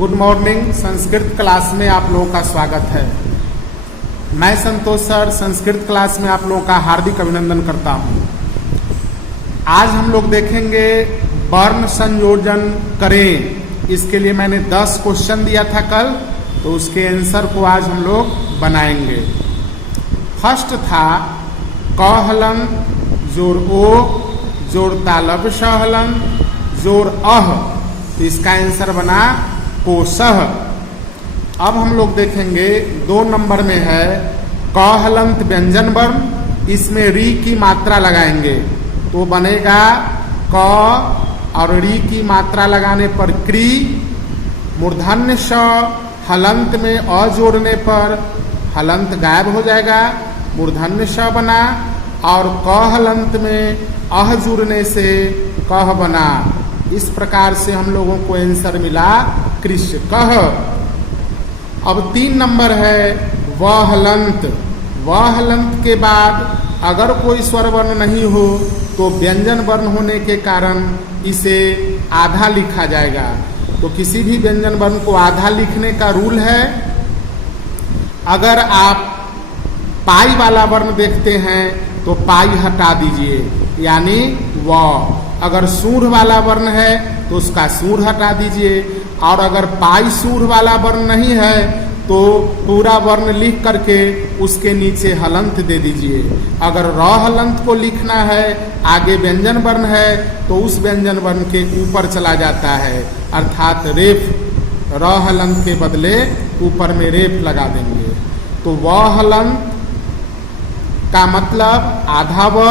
Good morning. Sanskrit class में आप लोगों का स्वागत है। मैं संतोष सर संस्कृत क्लास में आप लोगों का हार्दिक अभिनंदन करता हूं। आज हम लोग देखेंगे वर्ण संयोजन करें। इसके लिए मैंने 10 क्वेश्चन दिया था कल, तो उसके आंसर को आज हम लोग बनाएंगे। फर्स्ट था क हलन जोर ओ जोर तालब श हलन जोर अह, तो इसका आंसर बना कोसह। अब हम लोग देखेंगे 2 नंबर में है क हलंत व्यंजन वर्ण, इसमें री की मात्रा लगाएंगे तो बनेगा क और री की मात्रा लगाने पर क्री। मूर्धन्य श हलंत में अ जोड़ने पर हलंत गायब हो जाएगा, मूर्धन्य श बना। और क हलंत में अह जुड़ने से कह बना। इस प्रकार से हम लोगों को आंसर मिला कृष्ण कह। अब 3 नंबर है व हलंत। व हलंत के बाद अगर कोई स्वर वर्ण नहीं हो तो व्यंजन वर्ण होने के कारण इसे आधा लिखा जाएगा। तो किसी भी व्यंजन वर्ण को आधा लिखने का रूल है। अगर आप पाई वाला वर्ण देखते हैं तो पाई हटा दीजिए, यानी व। अगर सूढ़ वाला वर्ण है तो उसका सूढ़ हटा दीजिए, और अगर पाई सूढ़ वाला वर्ण नहीं है तो पूरा वर्ण लिख करके उसके नीचे हलंत दे दीजिए। अगर र हलंत को लिखना है, आगे व्यंजन वर्ण है, तो उस व्यंजन वर्ण के ऊपर चला जाता है, अर्थात रेफ। र हलंत के बदले ऊपर में रेफ लगा देंगे। तो व हलंत का मतलब आधा व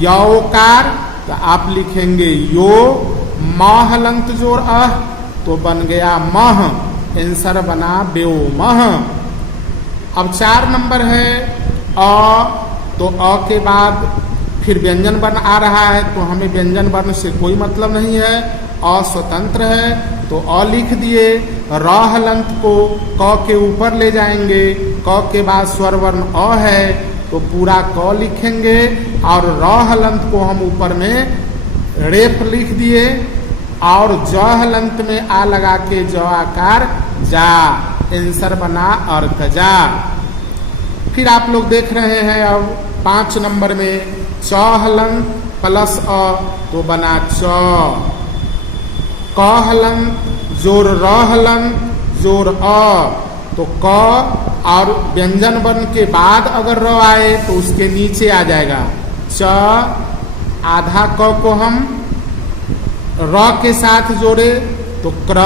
यौकार, तो आप लिखेंगे यो। म हलंत जोर अह, तो बन गया मह, आंसर बना व्योमः। अब 4 नंबर है अ, तो अ के बाद फिर व्यंजन वर्ण आ रहा है, तो हमें व्यंजन वर्ण से कोई मतलब नहीं है, अ स्वतंत्र है, तो अ लिख दिए। र हलंत को क के ऊपर ले जाएंगे, क के बाद स्वर वर्ण अ है तो पूरा क लिखेंगे, और र हलंत को हम ऊपर में रेफ लिख दिए, और ज हलंत में आ लगा के ज आकार जा, आंसर बना अर्कजा। फिर आप लोग देख रहे हैं अब 5 नंबर में च हलंत प्लस अ, तो बना च। क हलंत जोर र हलंत जोर अ, तो क और व्यंजन वर्ण के बाद अगर र आए तो उसके नीचे आ जाएगा च। आधा क को हम र के साथ जोड़े तो क्र,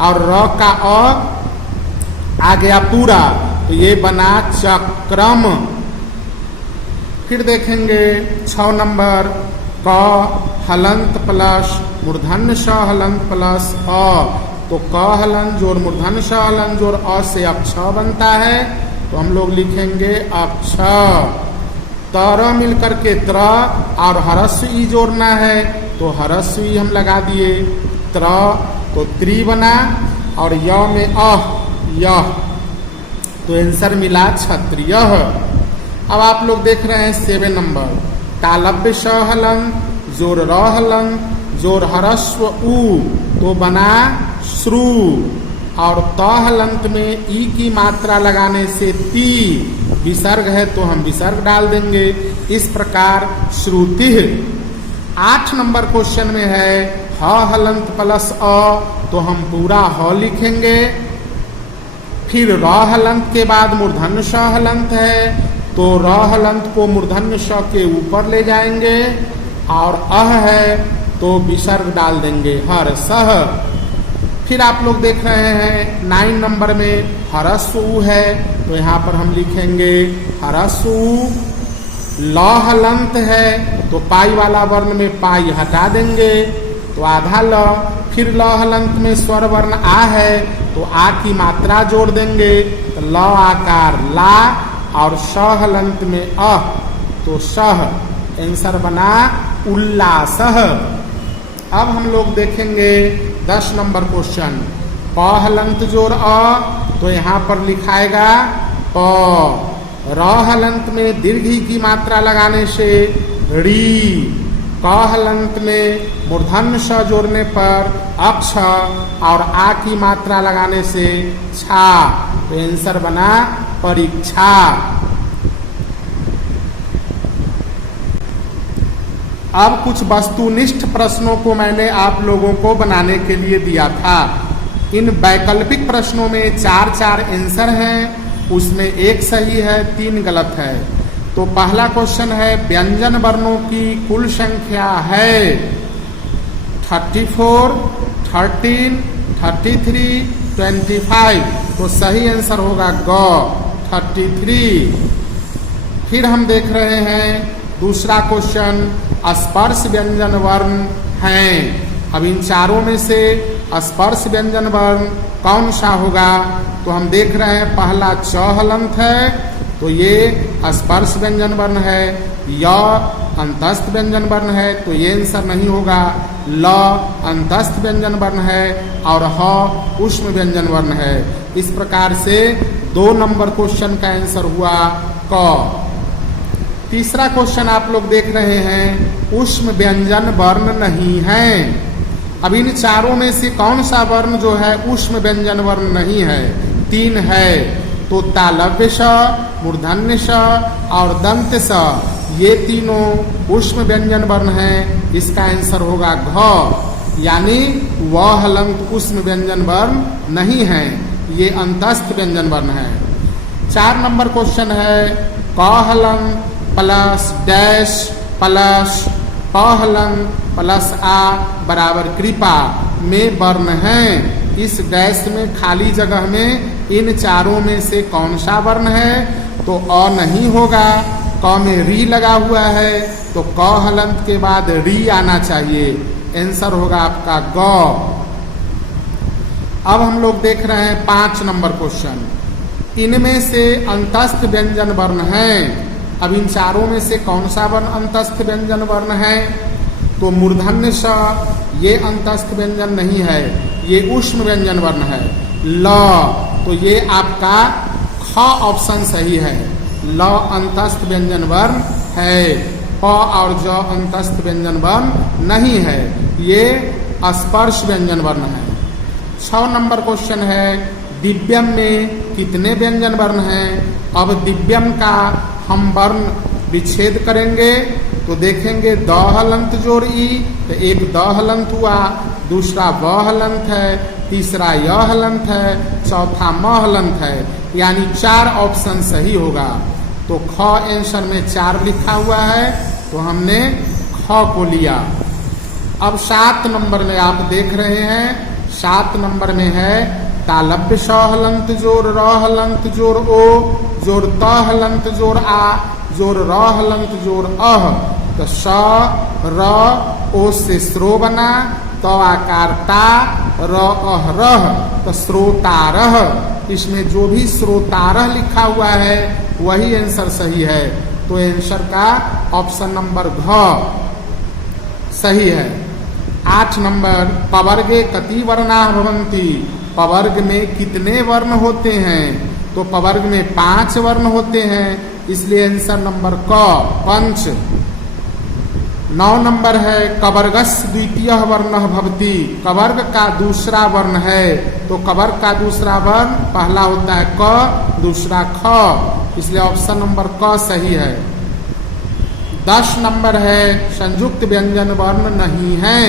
और र का अ आ गया पूरा, तो ये बना चक्रम। फिर देखेंगे 6 नंबर क हलंत प्लस मूर्धन्य श हलंत प्लस अ, तो क हलंत जोर मूर्धन्य श हलंत जोर अ से अक्ष बनता है, तो हम लोग लिखेंगे अक्ष। तर मिलकर के त्र, और हरस्व ई जोड़ना है तो हरस्व ई हम लगा दिए त्र, तो त्रि बना। और य में अह यह, तो आंसर मिला क्षत्रिय। अब आप लोग देख रहे हैं 7 नंबर तालव्य श हलंत जोर र हलंत जोर हरस्व उ, तो बना श्रु। और त हलंत में ई की मात्रा लगाने से ती, विसर्ग है तो हम विसर्ग डाल देंगे। इस प्रकार श्रुति। 8 नंबर क्वेश्चन में है ह हलंत प्लस अ, तो हम पूरा ह लिखेंगे। फिर र हलंत के बाद मूर्धन्य श हलंत है, तो र हलंत को मूर्धन्य श के ऊपर ले जाएंगे, और अह है तो विसर्ग डाल देंगे हर सह। फिर आप लोग देख रहे हैं 9 नंबर में हरस्व उ है, तो यहाँ पर हम लिखेंगे हरस्व उ। ल हलंत है तो पाई वाला वर्ण में पाई हटा देंगे, तो आधा ल। फिर ल हलंत में स्वर वर्ण आ है तो आ की मात्रा जोड़ देंगे, तो ल आकार ला। और श हलंत में अह, तो सह, आंसर बना उल्लासह। अब हम लोग देखेंगे 10 नंबर क्वेश्चन प हलंत जोर अ, तो यहाँ पर लिखाएगा प। र हलंत में दीर्घ की मात्रा लगाने से री, क हलंत में मूर्धन्य श जोड़ने पर अक्ष और आ की मात्रा लगाने से छा, तो आंसर बना परीक्षा। अब कुछ वस्तुनिष्ठ प्रश्नों को मैंने आप लोगों को बनाने के लिए दिया था। इन वैकल्पिक प्रश्नों में 4-4 आंसर हैं, उसमें एक सही है, 3 गलत है। तो पहला क्वेश्चन है व्यंजन वर्णों की कुल संख्या है 34, 13, 33, 25। तो सही आंसर होगा ग 33। फिर हम देख रहे हैं दूसरा क्वेश्चन स्पर्श व्यंजन वर्ण हैं। अब इन चारों में से स्पर्श व्यंजन वर्ण कौन सा होगा? तो हम देख रहे हैं पहला च हलंत है, तो ये स्पर्श व्यंजन वर्ण है। य अंतस्थ व्यंजन वर्ण है, तो ये आंसर नहीं होगा। ल अंतस्थ व्यंजन वर्ण है और ह ऊष्म व्यंजन वर्ण है। इस प्रकार से 2 नंबर क्वेश्चन का आंसर हुआ क। तीसरा क्वेश्चन आप लोग देख रहे हैं ऊष्म व्यंजन वर्ण नहीं है। अब इन चारों में से कौन सा वर्ण जो है ऊष्म व्यंजन वर्ण नहीं है? 3 है, तो तालव्य श, मूर्धन्य श और दंत स, ये तीनों ऊष्म व्यंजन वर्ण हैं। इसका आंसर होगा घ, यानी व हलंत ऊष्म व्यंजन वर्ण नहीं है, ये अंतस्थ व्यंजन वर्ण है। 4 नंबर क्वेश्चन है क हलंत प्लस डैश प्लस प हलंत प्लस आ बराबर कृपा में वर्ण है। इस डैश में खाली जगह में इन चारों में से कौन सा वर्ण है? तो अ नहीं होगा, क में री लगा हुआ है, तो क हलंत के बाद री आना चाहिए। आंसर होगा आपका ग। अब हम लोग देख रहे हैं 5 नंबर क्वेश्चन। इनमें से अंतस्थ व्यंजन वर्ण है। अब इन चारों में से कौन सा वर्ण अंतस्थ व्यंजन वर्ण है? तो मूर्धन्य स, ये अंतस्थ व्यंजन नहीं है, ये ऊष्म व्यंजन वर्ण है। ल, तो ये आपका ख ऑप्शन सही है, ल अंतस्थ व्यंजन वर्ण है। प और ज अंतस्थ व्यंजन वर्ण नहीं है, ये स्पर्श व्यंजन वर्ण है। 6 नंबर क्वेश्चन है दिव्यम में कितने व्यंजन वर्ण हैं? अब दिव्यम का हम वर्ण विच्छेद करेंगे तो देखेंगे द हलंत जोड़ ई, तो एक द हलंत हुआ, दूसरा व हलंत है, तीसरा य हलंत है, चौथा म हलंत है, यानी 4 ऑप्शन सही होगा। तो ख आंसर में 4 लिखा हुआ है, तो हमने ख को लिया। अब 7 नंबर में आप देख रहे हैं, 7 नंबर में है तालव्य श हलंत जोड़ र हलंत जोड़ ओ जोड़ त हलंत जोड़ आ जोड़ र हलंत जोड़ अह। तो स र ओ से श्रो बना, त आकार ता, र अह रह, तो श्रोतारह। इसमें जो भी श्रोतारह लिखा हुआ है वही आंसर सही है, तो आंसर का ऑप्शन नंबर घ सही है। 8 नंबर पवर्गे कति वर्णा भवन्ति? पवर्ग में कितने वर्ण होते हैं? तो पवर्ग में 5 वर्ण होते हैं, इसलिए आंसर नंबर क 5। 9 नंबर है कवर्गस् द्वितीय वर्ण भवति? कवर्ग का दूसरा वर्ण है, तो कवर्ग का दूसरा वर्ण पहला होता है क, दूसरा ख, इसलिए ऑप्शन नंबर क सही है। 10 नंबर है संयुक्त व्यंजन वर्ण नहीं है।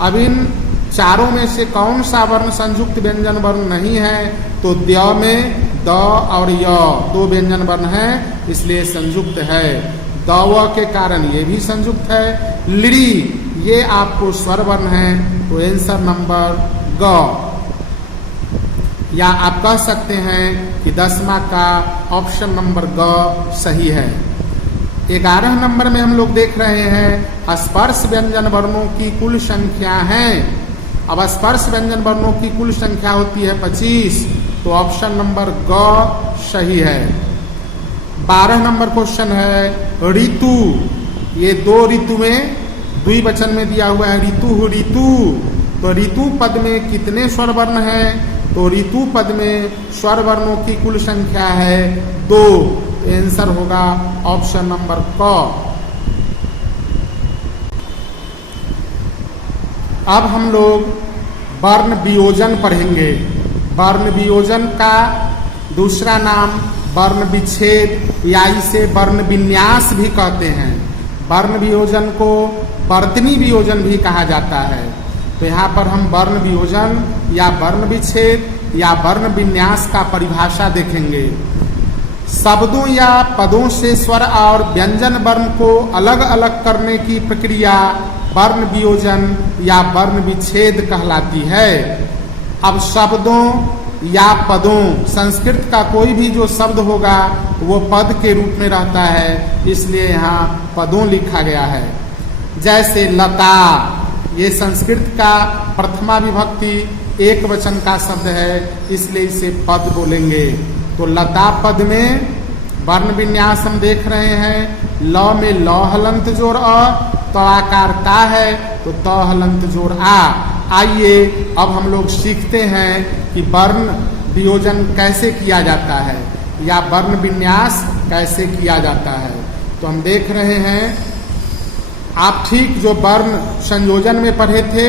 अब इन चारों में से कौन सा वर्ण संयुक्त व्यंजन वर्ण नहीं है? तो द्य में द और य 2 व्यंजन वर्ण है, इसलिए संयुक्त है। द व के कारण ये भी संयुक्त है। लिड़ी ये आपको स्वर वर्ण है, तो आंसर नंबर ग। या आप कह सकते हैं कि 10वां का ऑप्शन नंबर ग सही है। 11 नंबर में हम लोग देख रहे हैं स्पर्श व्यंजन वर्णों की कुल संख्या है। अब स्पर्श व्यंजन वर्णों की कुल संख्या होती है 25, तो ऑप्शन नंबर ग सही है। 12 नंबर क्वेश्चन है ऋतु। ये 2 ऋतु में द्विवचन में दिया हुआ है ऋतु ऋतु, तो ऋतु पद में कितने स्वर वर्ण हैं? तो ऋतु पद में स्वर वर्णों की कुल संख्या है 2, आंसर होगा ऑप्शन नंबर क। अब हम लोग वर्ण वियोजन पढ़ेंगे। वर्ण वियोजन का दूसरा नाम वर्ण विच्छेद या इसे वर्ण विन्यास भी कहते हैं। वर्ण वियोजन को वर्तनी वियोजन भी कहा जाता है। तो यहाँ पर हम वर्ण वियोजन या वर्ण विच्छेद या वर्ण विन्यास का परिभाषा देखेंगे। शब्दों या पदों से स्वर और व्यंजन वर्ण को अलग अलग करने की प्रक्रिया वर्ण वियोजन या वर्ण विच्छेद कहलाती है। अब शब्दों या पदों, संस्कृत का कोई भी जो शब्द होगा वो पद के रूप में रहता है, इसलिए यहाँ पदों लिखा गया है। जैसे लता, ये संस्कृत का प्रथमा विभक्ति एक वचन का शब्द है, इसलिए इसे पद बोलेंगे। तो लता पद में वर्ण विन्यास हम देख रहे हैं। ल में ल हलंत जोड़ अ, तो आकार का है तो त हलंत जोड़ आ। आइए अब हम लोग सीखते हैं कि वर्ण वियोजन कैसे किया जाता है या वर्ण विन्यास कैसे किया जाता है। तो हम देख रहे हैं, आप ठीक जो वर्ण संयोजन में पढ़े थे,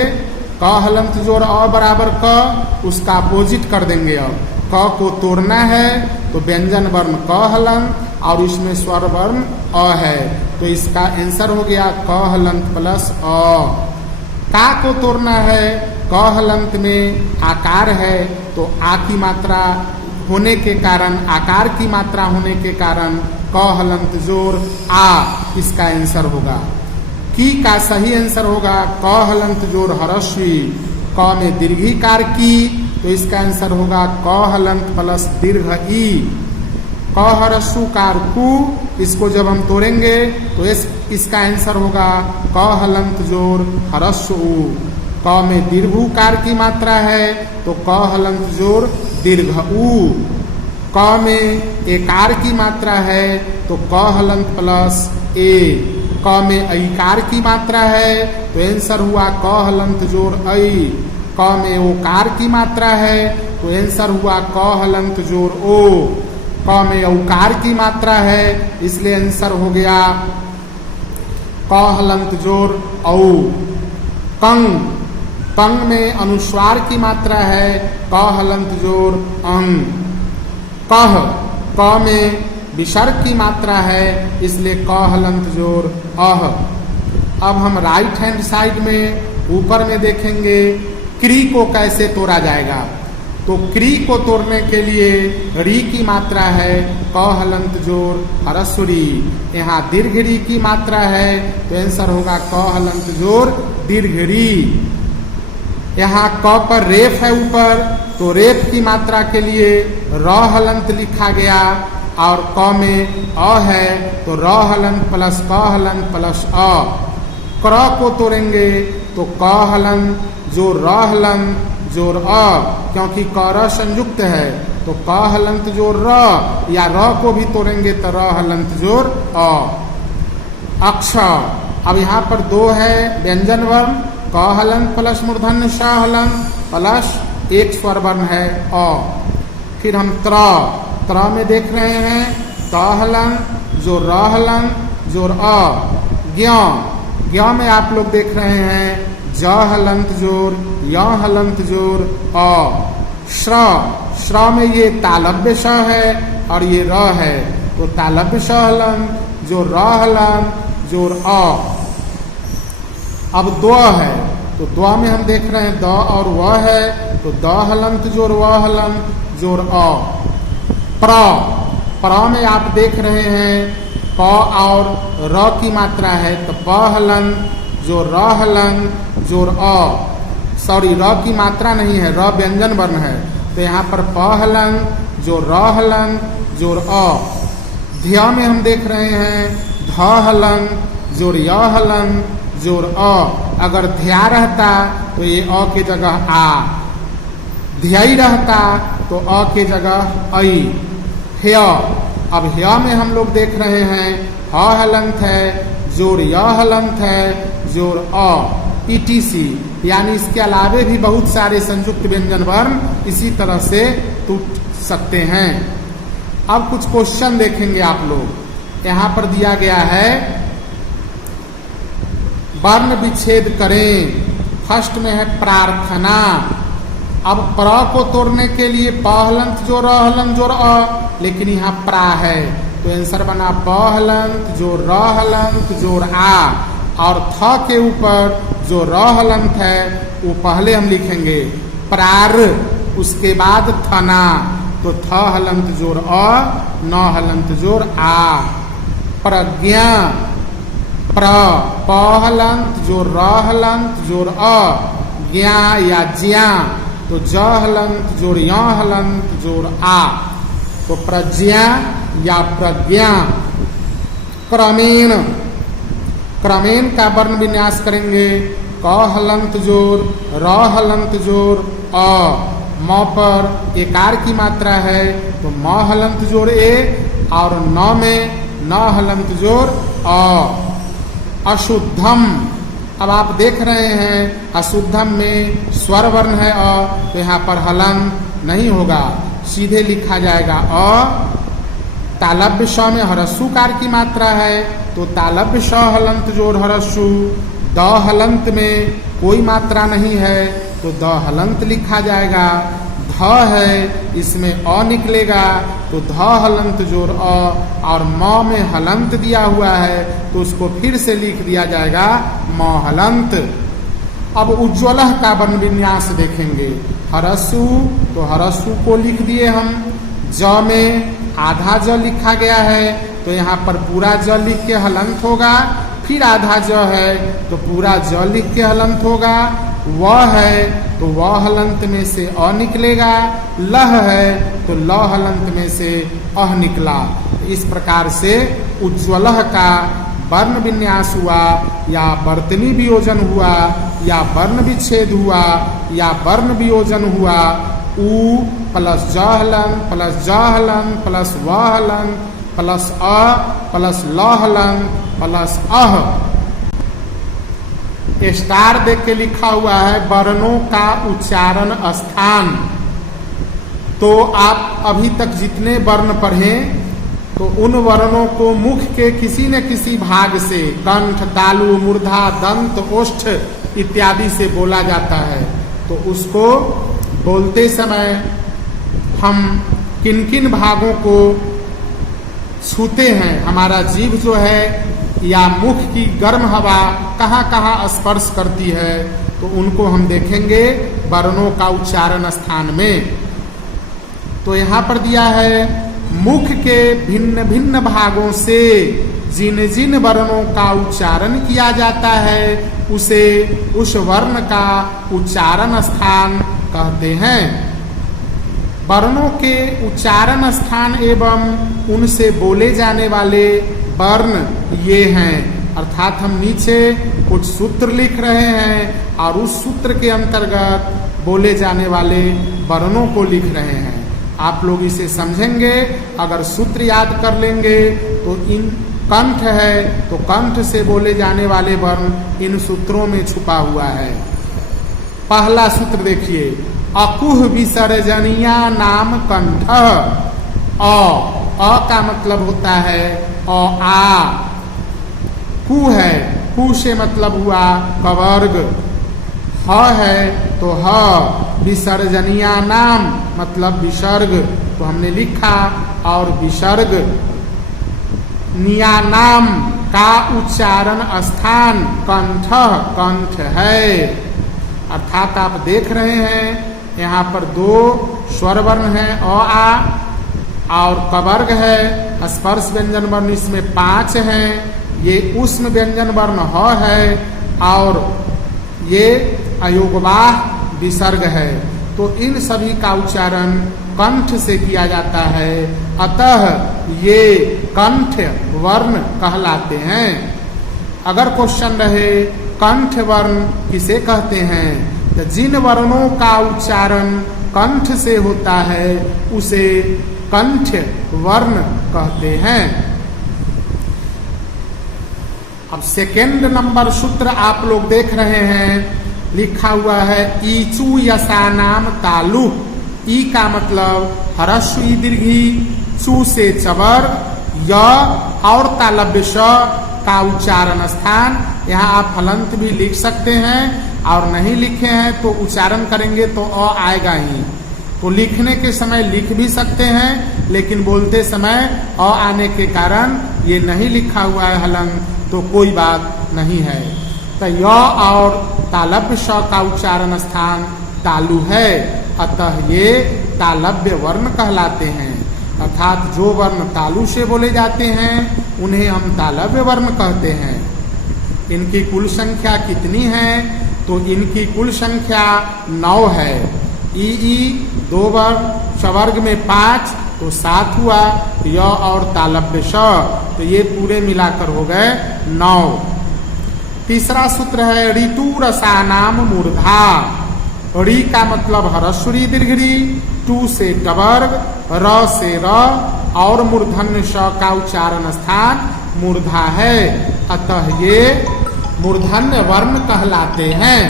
क हलंत जोड़ अ बराबर क, उसका अपोजिट कर देंगे। अब क को तोड़ना है तो व्यंजन वर्ण क हलंत और इसमें स्वर वर्ण अ है, तो इसका आंसर हो गया क हलंत प्लस अ। का को तोड़ना है, क हलंत में आकार है तो आ की मात्रा होने के कारण, आकार की मात्रा होने के कारण क हलंत जोड़ आ, इसका आंसर होगा। की का सही आंसर होगा क हलंत जोड़ हरस्वी। क में दीर्घिकार की, तो इसका आंसर होगा क हलंत प्लस दीर्घ ई। क हरस्वकार कु, इसको जब हम तोड़ेंगे तो इसका आंसर होगा क हलंत जोड़ हरस्व उ। क में दीर्घुकार की मात्रा है तो क हलंत जोड़ दीर्घ उ। क में एकार की मात्रा है तो क हलंत प्लस ए। क में ऐकार की मात्रा है तो आंसर हुआ क हलंत जोड़ ऐ। क में ओकार की मात्रा है तो आंसर हुआ क हलंत जोड़ ओ। क में औकार की मात्रा है इसलिए आंसर हो गया क हलंत जोड़ औ। कंग, कंग में अनुस्वार की मात्रा है क हलंत जोड़ अंग। कह, क में विसर्ग की मात्रा है इसलिए क हलंत जोड़ अह। अब हम राइट हैंड साइड में ऊपर में देखेंगे क्री को कैसे तोड़ा जाएगा। तो क्री को तोड़ने के लिए री की मात्रा है क हलंत जोड़ हरस्व री। यहाँ दीर्घ री की मात्रा है तो आंसर होगा क हलंत जोड़ दीर्घ री। यहाँ क पर रेफ है ऊपर, तो रेफ की मात्रा के लिए र हलंत लिखा गया और क में अ है तो र हलंत प्लस क हलंत प्लस अ। क्र को तोड़ेंगे तो क हलंत जोड़ र हलंत जोड़ अ, क्योंकि क र संयुक्त है तो क हलंत जोड़ र, या र को भी तोड़ेंगे तो र हलंत जोड़ अ। अक्षर, अब यहाँ पर दो है व्यंजन वर्ण, क हलंत प्लस मूर्धन्य श हलंत प्लस एक स्वर वर्ण है अ। फिर हम त्र में देख रहे हैं त हलंत जोड़ र हलंत जोड़ अ। ज्ञ में आप लोग देख रहे हैं ज हलंत जोड़ य हलंत जोड़ अ। श्र में ये तालव्य श है और ये र है, तो तालव्य श हलंत जोड़ र हलंत जोड़ अ। अब द्व है, तो द्व में हम देख रहे हैं द और व है, तो द हलंत जोड़ व हलंत जोड़ अ। प्र में आप देख रहे हैं प और र की मात्रा है तो प हलंत जोड़ र हलंत जोड़ अ। सॉरी, र की मात्रा नहीं है, र व्यंजन वर्ण है, तो यहाँ पर प हलंत जोड़ र हलंत जोड़ अ। ध्य में हम देख रहे हैं ध हलंत जोड़ य हलंत जोड़ अ। अगर ध्या रहता तो ये अ की जगह आ, ध्याई रहता तो अ की जगह ऐ। ह्य, अब ह्य में हम लोग देख रहे हैं ह हलंत है जोड़ य हलंत है जोड़ अ। ETC, यानी इसके अलावे भी बहुत सारे संयुक्त व्यंजन वर्ण इसी तरह से टूट सकते हैं। अब कुछ क्वेश्चन देखेंगे आप लोग। यहाँ पर दिया गया है वर्ण विच्छेद करें, फर्स्ट में है प्रार्थना। अब प्र को तोड़ने के लिए प हलंत जोड़ अ हलंत जोड़ अ, लेकिन यहाँ प्रा है तो आंसर बना प हलंत जोड़ र हलंत जोड़ आ। और थ के ऊपर जो र हलंत है वो पहले हम लिखेंगे प्रार, उसके बाद थना, तो थ हलंत जोड़ अ न हलंत जोड़ आ। प्रज्ञा, प्र प हलंत जोड़ र हलंत जोड़ अ, ज्ञा या ज्ञा तो ज हलंत जोड़ य हलंत जोड़ आ, तो प्रज्ञा या प्रज्ञा। क्रमेण, क्रमेण का वर्ण विन्यास करेंगे क हलंत जोड़ र हलंत जोड़ अ, म पर एकार की मात्रा है तो म हलंत जोड़ ए और न में न हलंत जोड़ अ। अशुद्धम, अब आप देख रहे हैं अशुद्धम में स्वर वर्ण है अ, तो यहाँ पर हलंत नहीं होगा, सीधे लिखा जाएगा अ। तालव्य श में हरस्सु कार की मात्रा है तो तालव्य श हलंत जोड़ हरस्सु। द हलंत में कोई मात्रा नहीं है तो द हलंत लिखा जाएगा। ध है इसमें अ निकलेगा तो ध हलंत जोड़ अ, और म में हलंत दिया हुआ है तो उसको फिर से लिख दिया जाएगा म हलंत। अब उज्ज्वलह का वर्ण विन्यास देखेंगे। हरस्सु तो हरस्सु को लिख दिए हम, ज में आधा ज लिखा गया है तो यहाँ पर पूरा ज लिख के हलंत होगा, फिर आधा ज है तो पूरा ज लिख के हलंत होगा। व है तो व हलंत में से अ निकलेगा, लह है तो ल हलंत में से अह निकला। इस प्रकार से उज्ज्वलह का वर्ण विन्यास हुआ या वर्तनी वियोजन हुआ या वर्ण विच्छेद हुआ या वर्ण वियोजन हुआ। उ प्लस ज हलंत प्लस ज हलंत प्लस व हलंत प्लस अ प्लस ल हलंत प्लस अह। स्टार देख के लिखा हुआ है वर्णों का उच्चारण स्थान। तो आप अभी तक जितने वर्ण पढ़े तो उन वर्णों को मुख के किसी न किसी भाग से कंठ, तालु, मूर्धा, दंत, ओष्ठ इत्यादि से बोला जाता है। तो उसको बोलते समय हम किन किन भागों को छूते हैं, हमारा जीभ जो है या मुख की गर्म हवा कहाँ कहाँ स्पर्श करती है, तो उनको हम देखेंगे वर्णों का उच्चारण स्थान में। तो यहाँ पर दिया है मुख के भिन्न भिन्न भागों से जिन जिन वर्णों का उच्चारण किया जाता है उसे उस वर्ण का उच्चारण स्थान कहते हैं। वर्णों के उच्चारण स्थान एवं उनसे बोले जाने वाले वर्ण ये हैं, अर्थात हम नीचे कुछ सूत्र लिख रहे हैं और उस सूत्र के अंतर्गत बोले जाने वाले वर्णों को लिख रहे हैं। आप लोग इसे समझेंगे, अगर सूत्र याद कर लेंगे तो इन कंठ है तो कंठ से बोले जाने वाले वर्ण इन सूत्रों में छुपा हुआ है। पहला सूत्र देखिए, अकुह विसर्जनिया नाम कंठ। अ का मतलब होता है अ आ। कु है, कु से मतलब हुआ कवर्ग। ह है तो ह। विसर्जनिया नाम मतलब विसर्ग, तो हमने लिखा और विसर्ग। निया नाम का उच्चारण स्थान कंठ, कंठ है। अर्थात आप देख रहे हैं यहाँ पर दो स्वर वर्ण है अ आ और कवर्ग है, स्पर्श व्यंजन वर्ण इसमें 5 हैं। ये ऊष्म व्यंजन वर्ण ह है और ये अयोगवाह विसर्ग है। तो इन सभी का उच्चारण कंठ से किया जाता है, अतः ये कंठ वर्ण कहलाते हैं। अगर क्वेश्चन रहे कंठ वर्ण किसे कहते हैं, तो जिन वर्णों का उच्चारण कंठ से होता है उसे कंठ वर्ण कहते हैं। अब सेकेंड नंबर सूत्र आप लोग देख रहे हैं, लिखा हुआ है ईचू यसानाम तालु। ई का मतलब हरस्व ई दीर्घी, चू से चवर, य और तालव्य श का उच्चारण स्थान। यहाँ आप हलंत भी लिख सकते हैं और नहीं लिखे हैं तो उच्चारण करेंगे तो अ आएगा ही। तो लिखने के समय लिख भी सकते हैं, लेकिन बोलते समय अ आने के कारण ये नहीं लिखा हुआ है हलंग, तो कोई बात नहीं है। तो य और तालव्य श का उच्चारण स्थान तालु है, अतः ये तालव्य वर्ण कहलाते हैं। अर्थात जो वर्ण तालु से बोले जाते हैं उन्हें हम तालव्य वर्ण कहते हैं। इनकी कुल संख्या कितनी है? तो इनकी कुल संख्या 9 है। ई 2 वर्ण, सवर्ग में 5 तो 7 हुआ, य और तालव्य श तो ये पूरे मिलाकर हो गए 9। तीसरा सूत्र है ऋतु रसानाम मूर्धा। ऋ का मतलब ह्रस्व दीर्घ ऋ, टू से टवर्ग, र से र और मूर्धन्य श का उच्चारण स्थान मूर्धा है, अतः ये मूर्धन्य वर्ण कहलाते हैं।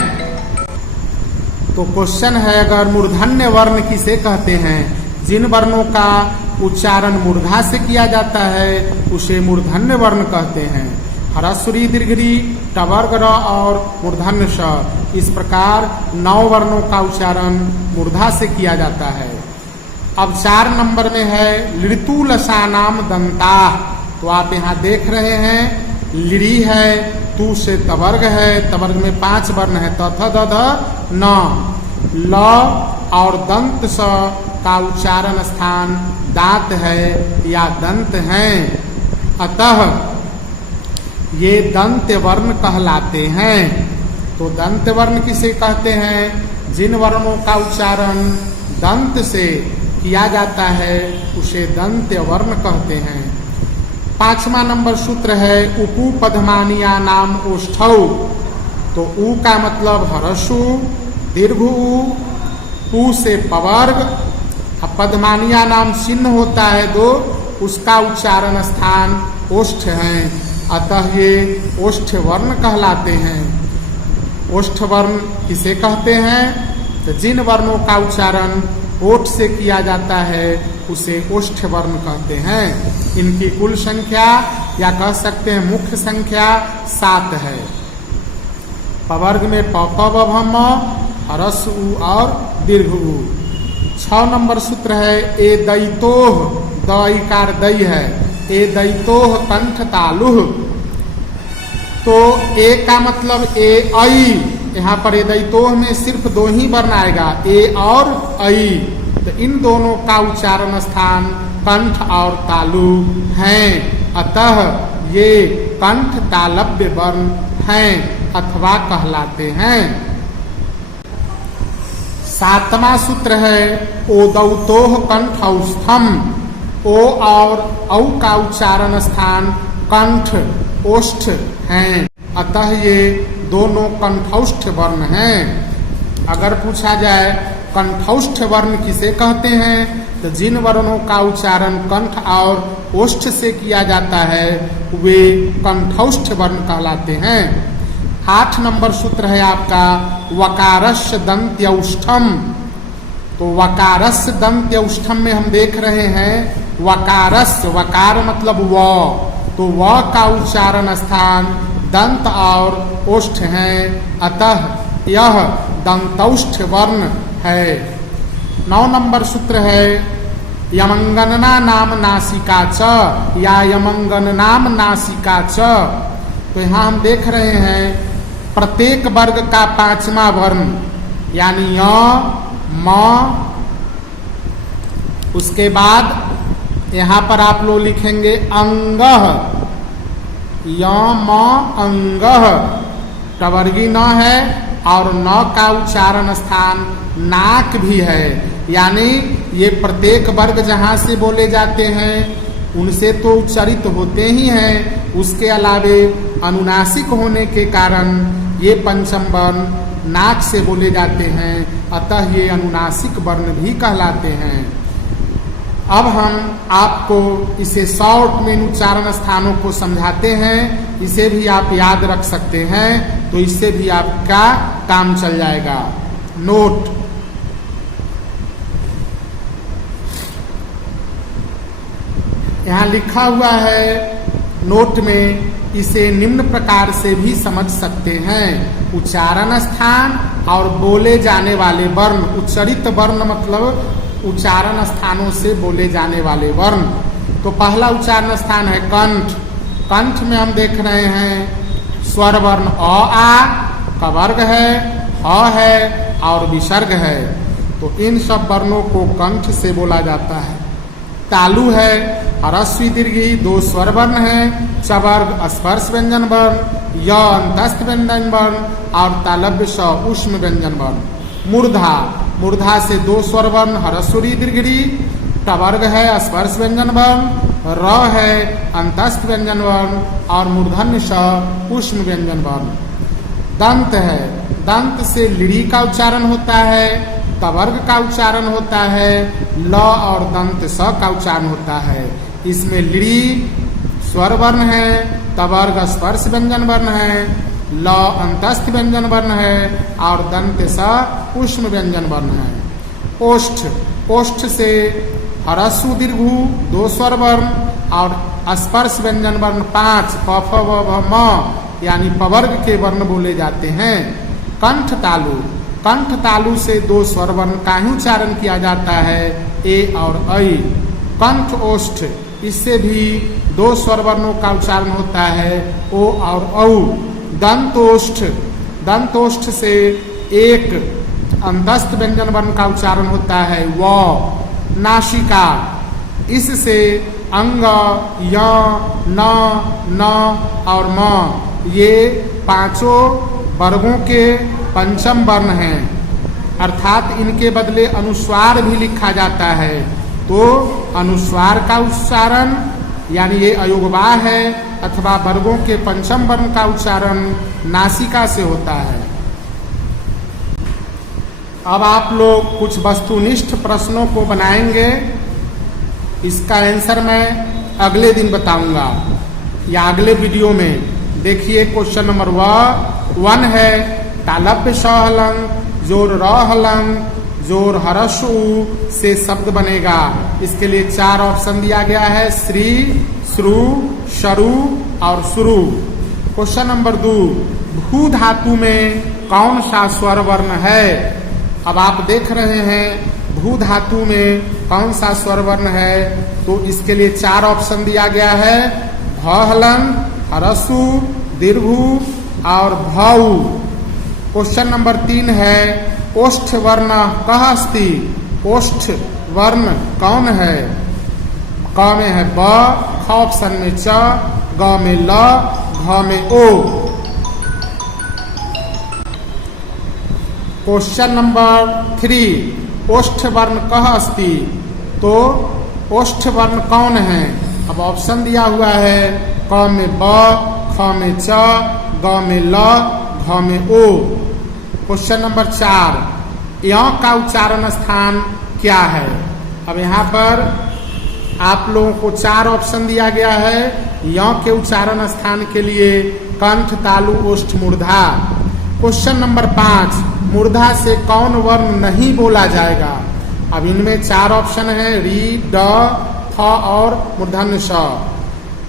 तो क्वेश्चन है, अगर मूर्धन्य वर्ण किसे कहते हैं? जिन वर्णों का उच्चारण मूर्धा से किया जाता है उसे मूर्धन्य वर्ण कहते हैं। ह्रस्व दीर्घ ऋ, टवर्ग र और मूर्धन्य श, इस प्रकार 9 वर्णों का उच्चारण मूर्धा से किया जाता है। अब 4 नंबर में है ऋतु लसानाम दंता। तो आप यहाँ देख रहे हैं लिरी है, तू से तवर्ग है, तवर्ग में 5 वर्ण है, त थ द ध न। ल और दंत स का उच्चारण स्थान दांत है या दंत हैं, अतः ये दंत वर्ण कहलाते हैं। तो दंत वर्ण किसे कहते हैं? जिन वर्णों का उच्चारण दंत से किया जाता है उसे दंत वर्ण कहते हैं। 5वां नंबर सूत्र है उपू पद्मानिया नाम ओष्ठौ। तो उ का मतलब ह्रस्व दीर्घ उ, पू से पवर्ग, पद्मानिया नाम चिन्ह होता है 2, उसका उच्चारण स्थान ओष्ठ है, अतः ये ओष्ठ वर्ण कहलाते हैं। ओष्ठ वर्ण किसे कहते हैं? तो जिन वर्णों का उच्चारण ओठ से किया जाता है उसे ओष्ठ वर्ण कहते हैं। इनकी कुल संख्या या कह सकते हैं मुख्य संख्या 7 है। पवर्ग में प प व भ म, ह्रस्व उ और दीर्घ उ। 6 नंबर सूत्र है ए दैतोह। द इकार दई है, ए दैतोह कंठ तालुह। तो ए का मतलब ए ऐ, यहाँ पर ए दैतोह में सिर्फ 2 ही वर्ण आएगा, ए और ऐ। तो इन दोनों का उच्चारण स्थान कंठ और तालु हैं, अतः ये कंठ तालव्य वर्ण हैं अथवा कहलाते हैं। 7वां सूत्र है ओदौतोह कंठौस्थम। ओ और औ का उच्चारण स्थान कंठ ओष्ठ हैं, अतः ये दोनों कंठौष्ठ वर्ण हैं। अगर पूछा जाए कंठौष्ठ वर्ण किसे कहते हैं? तो जिन वर्णों का उच्चारण कंठ और ओष्ठ से किया जाता है वे कंठौष्ठ वर्ण कहलाते हैं। 8 नंबर सूत्र है आपका वकारस्य दंत्यौष्ठम। तो वकारस्य दंत्यौष्ठम में हम देख रहे हैं वकारस्य, वकार मतलब व, तो व का उच्चारण स्थान दंत और ओष्ठ हैं, अतः यह दंतौष्ठ वर्ण है। 9 नंबर सूत्र है यमंगनना नाम नासिका च या यमंगन नाम नासिका च। तो यहाँ हम देख रहे हैं प्रत्येक वर्ग का 5वां वर्ण यानी य म, उसके बाद यहाँ पर आप लोग लिखेंगे अंगः, य म अंगः, टवर्गी न है और न का उच्चारण स्थान नाक भी है, यानी ये प्रत्येक वर्ग जहाँ से बोले जाते हैं उनसे तो उच्चारित होते ही हैं, उसके अलावे अनुनासिक होने के कारण ये पंचम वर्ण नाक से बोले जाते हैं, अतः ये अनुनासिक वर्ण भी कहलाते हैं। अब हम आपको इसे शॉर्ट में उच्चारण स्थानों को समझाते हैं, इसे भी आप याद रख सकते हैं, तो इससे भी आपका काम चल जाएगा। नोट, यहाँ लिखा हुआ है नोट में इसे निम्न प्रकार से भी समझ सकते हैं। उच्चारण स्थान और बोले जाने वाले वर्ण। उच्चरित वर्ण मतलब उच्चारण स्थानों से बोले जाने वाले वर्ण। तो पहला उच्चारण स्थान है कंठ। कंठ में हम देख रहे हैं स्वर वर्ण अ आ का वर्ग है, ह है और विसर्ग है। तो इन सब वर्णों को कंठ से बोला जाता है। तालु है ह्रस्व दीर्घी, 2 स्वर वर्ण है। चवर्ग स्पर्श व्यंजन वर्ण, य अंतस्थ व्यंजन वर्ण और तालव्य स ऊष्म व्यंजन वर्ण। मूर्धा, मूर्धा से 2 स्वर वर्ण ह्रस्वरी दीर्घी। टवर्ग है स्पर्श व्यंजन वर्ण, र है अंतस्थ व्यंजन वर्ण और मूर्धन्य स ऊष्म व्यंजन वर्ण। दंत है, दंत से लिड़ी का उच्चारण होता है, तवर्ग का उच्चारण होता है, ल और दंत स का उच्चारण होता है। इसमें लिड़ी स्वर वर्ण है, तवर्ग स्पर्श व्यंजन वर्ण है, ल अंतस्थ व्यंजन वर्ण है और दंत स ऊष्म व्यंजन वर्ण है। ओष्ठ, ओष्ठ से ह्रस्व दीर्घु 2 स्वर वर्ण और स्पर्श व्यंजन वर्ण 5 प फ व भ म यानी पवर्ग के वर्ण बोले जाते हैं। कंठ तालु, कंठ तालु से 2 स्वर वर्ण का ही उच्चारण किया जाता है, ए और ऐ। कंठ ओष्ठ, इससे भी 2 स्वर वर्णों का उच्चारण होता है, ओ और औ। दंतोष्ठ, दंतोष्ठ से 1 अंतस्थ व्यंजन वर्ण का उच्चारण होता है, व। नासिका, इससे अंग, य, न, न और म ये 5 वर्गों के पंचम वर्ण हैं, अर्थात इनके बदले अनुस्वार भी लिखा जाता है। तो अनुस्वार का उच्चारण यानी ये अयोगवाह है अथवा वर्गों के पंचम वर्ण का उच्चारण नासिका से होता है। अब आप लोग कुछ वस्तुनिष्ठ प्रश्नों को बनाएंगे। इसका आंसर मैं अगले दिन बताऊंगा या अगले वीडियो में। देखिए क्वेश्चन नंबर 1 है तालव्य स हलंग जोर र हलंग जोर ह्रस्व उ से शब्द बनेगा। इसके लिए 4 ऑप्शन दिया गया है, श्री, श्रु, शरु और शुरु। क्वेश्चन नंबर 2, भू धातु में कौन सा स्वर वर्ण है? अब आप देख रहे हैं भू धातु में कौन सा स्वर वर्ण है, तो इसके लिए 4 ऑप्शन दिया गया है, भ हलंग, ह्रस्व, दीर्घु और भौ। क्वेश्चन नंबर 3 है ओष्ठ वर्ण कः अस्ति? ओष्ठ वर्ण कौन है? क में है ब, ख ऑप्शन में च, ग में ल, घ में ओ। क्वेश्चन नंबर 3 ओष्ठ वर्ण कः अस्ति? तो ओष्ठ वर्ण कौन है? अब ऑप्शन दिया हुआ है, क में ब, ख में च, ग में ल, घ में ओ। क्वेश्चन नंबर 4 य का उच्चारण स्थान क्या है? अब यहाँ पर आप लोगों को 4 ऑप्शन दिया गया है। य के उच्चारण स्थान के लिए कंठ, तालु, ओष्ठ, मूर्धा। क्वेश्चन नंबर 5 मूर्धा से कौन वर्ण नहीं बोला जाएगा? अब इनमें 4 ऑप्शन है, री, ड, फ और मूर्धन्य स।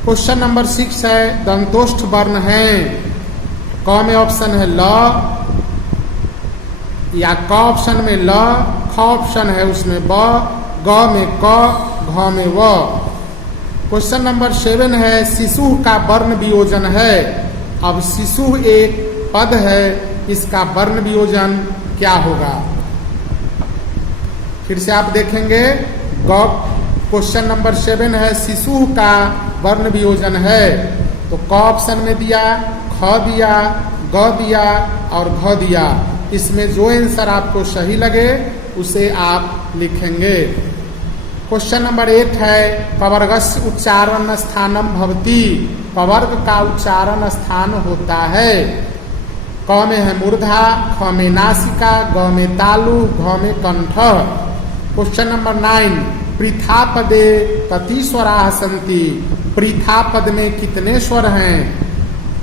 क्वेश्चन नंबर 6 है दंतोष्ठ वर्ण है। क में ऑप्शन है ल या क ऑप्शन में ल, ख ऑप्शन है उसमें ब, ग में क, घ में व। क्वेश्चन नंबर 7 है शिशु का वर्ण वियोजन है। अब शिशु एक पद है, इसका वर्ण वियोजन क्या होगा? फिर से आप देखेंगे क्वेश्चन नंबर 7 है शिशु का वर्ण वियोजन है। तो क ऑप्शन में दिया, ख दिया, ग दिया और घ दिया। इसमें जो आंसर आपको सही लगे उसे आप लिखेंगे। क्वेश्चन नंबर 8 है पवर्गस्य उच्चारण स्थानम भवति। पवर्ग का उच्चारण स्थान होता है। क में है मूर्धा, ख में नासिका, ग में तालु, घ में कंठ। क्वेश्चन नंबर 9 पृथा पदे कति स्वराः सन्ति? पृथा पद में कितने स्वर हैं?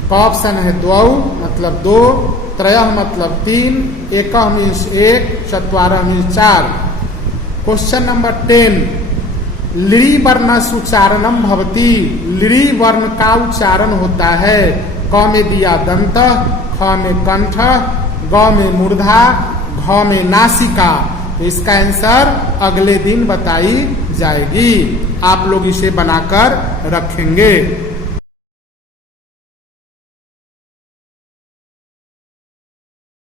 क ऑप्शन है द्वौ मतलब 2, त्रयः मतलब 3, एकः मीन्स 1, चत्वारः मीन्स 4। क्वेश्चन नंबर 10 लिरी वर्ण सुचारणम भवती, लिरी वर्ण का उच्चारण होता है। क में दिया दंत, ख में कंठ, ग में मूर्धा, घ में नासिका। तो इसका आंसर अगले दिन बताई जाएगी। आप लोग इसे बनाकर रखेंगे।